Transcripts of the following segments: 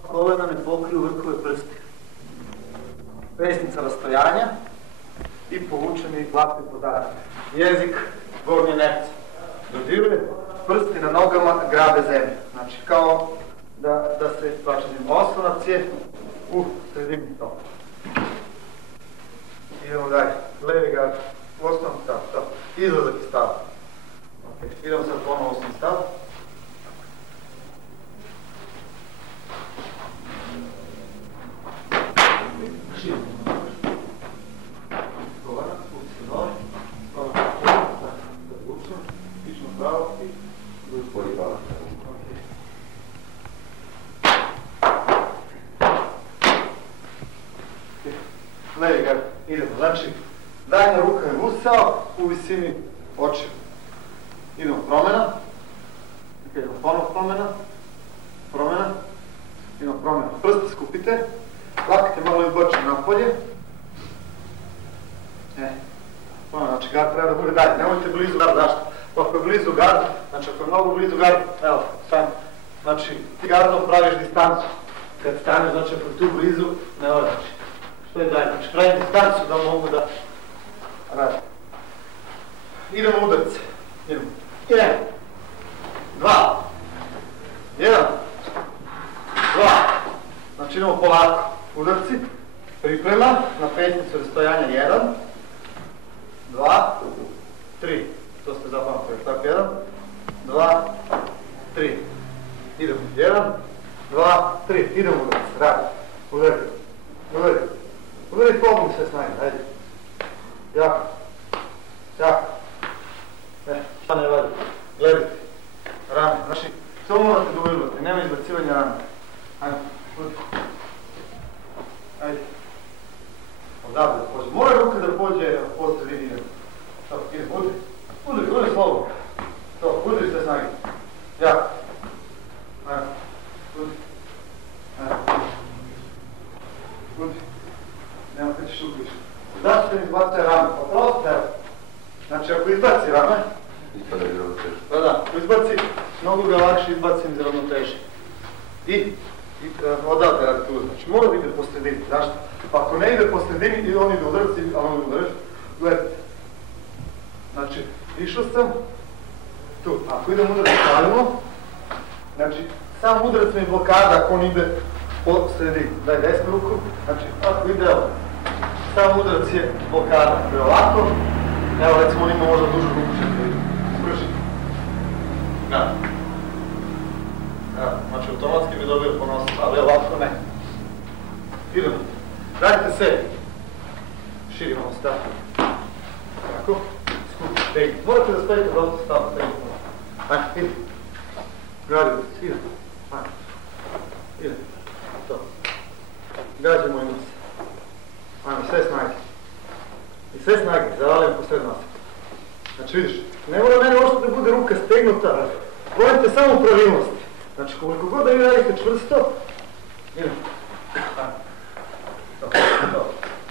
kolena ne pokriju vrhove prsti. Pesnica rastojanja i povučeni glatni podatak. Jezik gornje nepce. Dodiruje, prsti na nogama grabe zemlje. Znači kao da se plačenim oslonac je u sredini toga. Idemo dalje. Levi gard. U osnovnom stavu. Izlazak iz stava. Idemo sad ponovno u osnovni stav. Levi gard. Idemo. Znači, daljna ruka je usao u visini očiju. Idemo promjena. Idemo ponovno promjena. Idemo promjena. Prste skupite. Lakite malo izbačiti napolje. Znači, gard treba da bude dalje. Nemojte blizu gard. Zašto? Ako je blizu gard, znači ako je mnogo blizu gard, evo, stani. Znači, ti gardom praviš distancu. Kad staneš, znači ako je tu blizu, ne odlači. Što je dalje? Znači, pravim distancu da mogu da radim. Idemo udarce. Idemo. 1, 2, 1, 2. Znači idemo polako. Udarci. Priprema na pesnicu rastojanja 1, 2, 3. To ste zapamtili. Tako 1, 2, 3. Idemo. 1, 2, 3. Idemo udarci. Radi. Udari pogom sve snage. Ajde. Jako. Šta ne valja? Gledajte. Rame. Znači, to morate da uvežbate. Nema izbacivanja rame. Ajde. Ajde. Odavde da pođe. Mora ruka da pođe od sredini. Tako, idem. Udri slobodno. To, udri sve snage. Jako. Ajde. Udri. Nema kada ćeš ukriš. Zašto se ne izbacuje rame? Pa prosto, evo. Znači, ako izbaci rame, ispada iz ravnoteže. Da, ako izbaci, mnogo ga lakše izbacim iz ravnoteže. I odavde radi tu. Znači, mora da ide po sredini. Zašto? Pa ako ne ide po sredini, on ide udarci, a on ide udaraš. Gledajte. Znači, išao sam tu. Ako idem udarac pravilno, znači, sam udarac mi je blokada ako on ide po sredini. Daj desnu ruku. Znači, ako ide ovo. Sam udarac je blokada. To je ovako. Evo, recimo, on ima možda dužu ruku. Sprži. Znači, automatski bi dobio ponosno, ali ovako ne. Idemo. Radite sebi. Širimo stav. Tako. Skupi. Morate da stavite dosta stava. Ajde, idemo. Gradimo se. Idemo. Ajde. Idemo. To. Gađamo i nos. Ajmo, sve snage. I sve snage, zavalim po sred nosa. Znači vidiš, ne mora mene ošto da bude ruka stegnuta, govorite samo pravilnosti. Znači koliko god da vi radite čvrsto, idemo. To,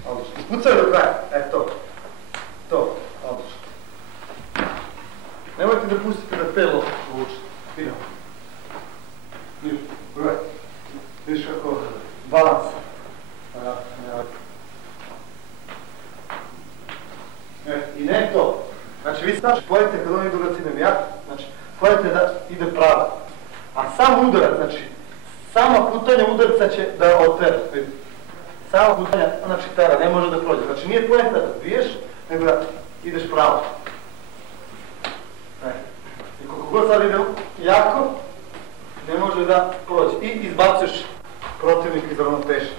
odlično. Ispucaj do kraja, to, odlično. Nemojte da pustite da pelo uvučete, idemo. Vidiš kako balans. I ne to. Znači vi znači pojete kad on ide udarac idem ja, znači pojete da ide pravo. A sam udarac, znači sama putanja udarca će da otera. Sama putanja, znači tera, ne može da prođe. Znači nije pojeta da piješ, nego da ideš pravo. I koliko god sad ide jako, ne može da prođe. I izbacuješ protivnika iz ravnoteže.